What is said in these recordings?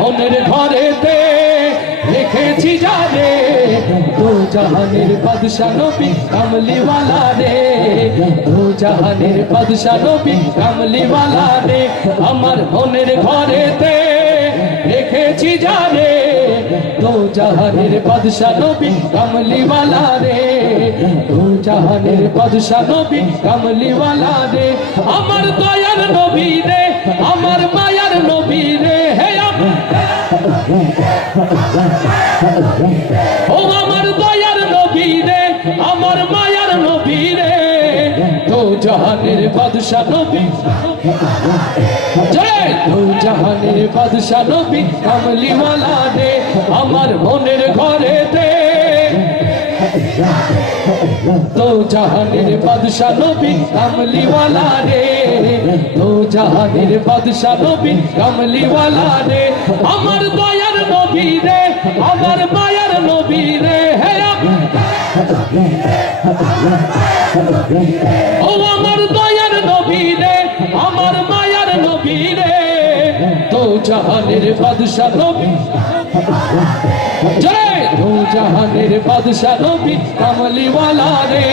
মনের ঘরেতে রেখেছি যারে দু জাহানের বাদশা নবী কামলিওয়ালা রে, দু জাহানের বাদশা নবী কামলিওয়ালা রে। আমার মনের ঘরেতে রেখেছি যারে দু জাহানের বাদশা নবী কামলিওয়ালা রে, দু জাহানের বাদশা নবী কামলিওয়ালা রে। আমার দয়ার নবী রে, আমার মায়ার নবী রে, হে ও আমার দয়ার নবী রে, আমার মায়ার নবী রে, দু জাহানের বাদশা নবী জয়, দু জাহানের বাদশা নবী কামলিওয়ালা রে। আমার মনের ঘরেতে দু জাহানের বাদশা নবী কামলিওয়ালা রে, দু জাহানের বাদশা নবী কামলিওয়ালা রে। আমার দয়ার নবী রে, আমার মায়ার নবী রে, হে ও আমার দয়ার নবী রে, আমার মায়ার নবী রে, দু জাহানের বাদশা নবী জয়, দু জাহানের বাদশা নবী কামলিওয়ালা রে।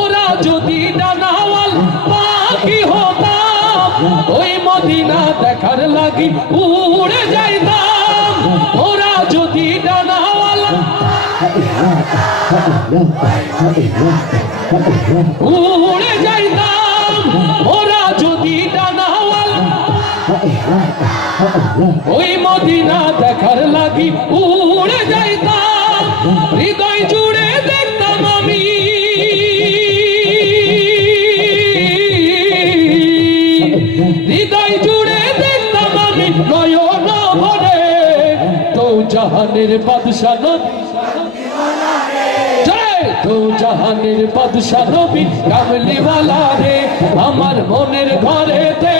ওরা যদি ডানাওয়াল পাখি হতাম, ওই মদিনা দেখার লাগি উড়ে যাইতাম। ওরা যদি ডানাওয়াল উড়ে যাইতাম, ওরা যদি ডানাওয়াল ওই মদিনা দেখার লাগি উড়ে যাইতাম। হৃদয় জুড়ে দেখতাম আমি, হৃদয় জুড়ে দেখতাম আমি নয়ন ভরে দু জাহানের বাদশা নবী জয়, দু জাহানের বাদশা নবী কামলিওয়ালা রে। আমার মনের ঘরেতে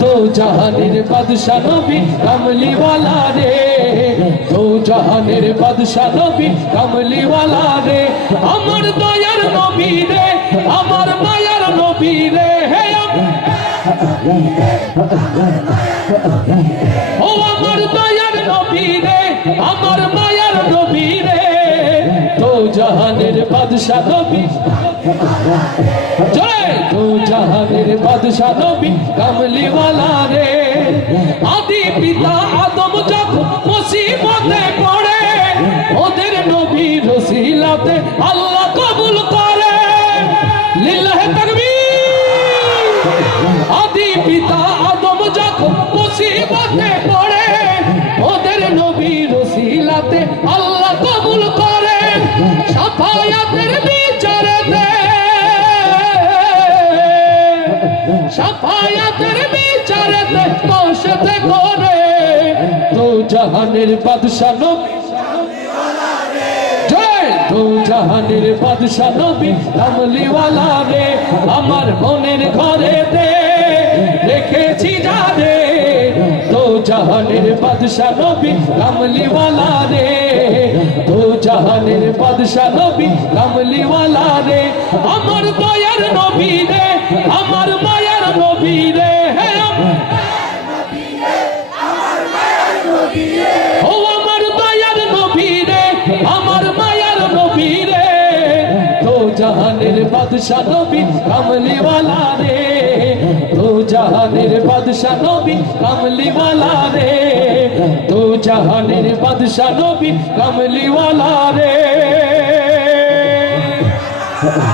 দু জাহানের বাদশা নবী কামলিওয়ালা রে, দু জাহানের বাদশা নবী কামলিওয়ালা রে। আমার দয়ার নবী রে, আমার মায়ার নবী রে, হে ও আমার দয়ার নবী রে, আমার মায়ার নবী রে, দু জাহানের বাদশা নবী জয়, দু জাহানের বাদশা নবী কামলিওয়ালা রে। আদি পিতা আদম যখন মুসিবতে পড়ে, ওদের নবী রসিলাতে আল্লাহ কবুল করে, লিল্লাহে তাকবীর। আদি পিতা আদম যখন মুসিবতে পড়ে, ওদের নবী রসিলাতে আল্লাহ কবুল করে। শাফায়াতের বিচারেতে, শাফায়াতের বিচারেতে বসতে করে দু জাহানের বাদশা নবী জয়, দু জাহানের বাদশা নবী কামলিওয়ালা রে। আমার মনের ঘরেতে রেখেছি যারে দু জাহানের বাদশা নবী কামলিওয়ালা রে, দু জাহানের বাদশা নবী কামলিওয়ালা রে। আমার দয়ার নবী রে, আমার মায়ার নবী রে, হে ও আমার দয়ার নবী রে, আমার মায়ার নবী রে, দু জাহানের বাদশা নবী কামলিওয়ালা রে, দু জাহানের বাদশা নবী কামলিওয়ালা রে, দু জাহানের বাদশা নবী কামলিওয়ালা রে।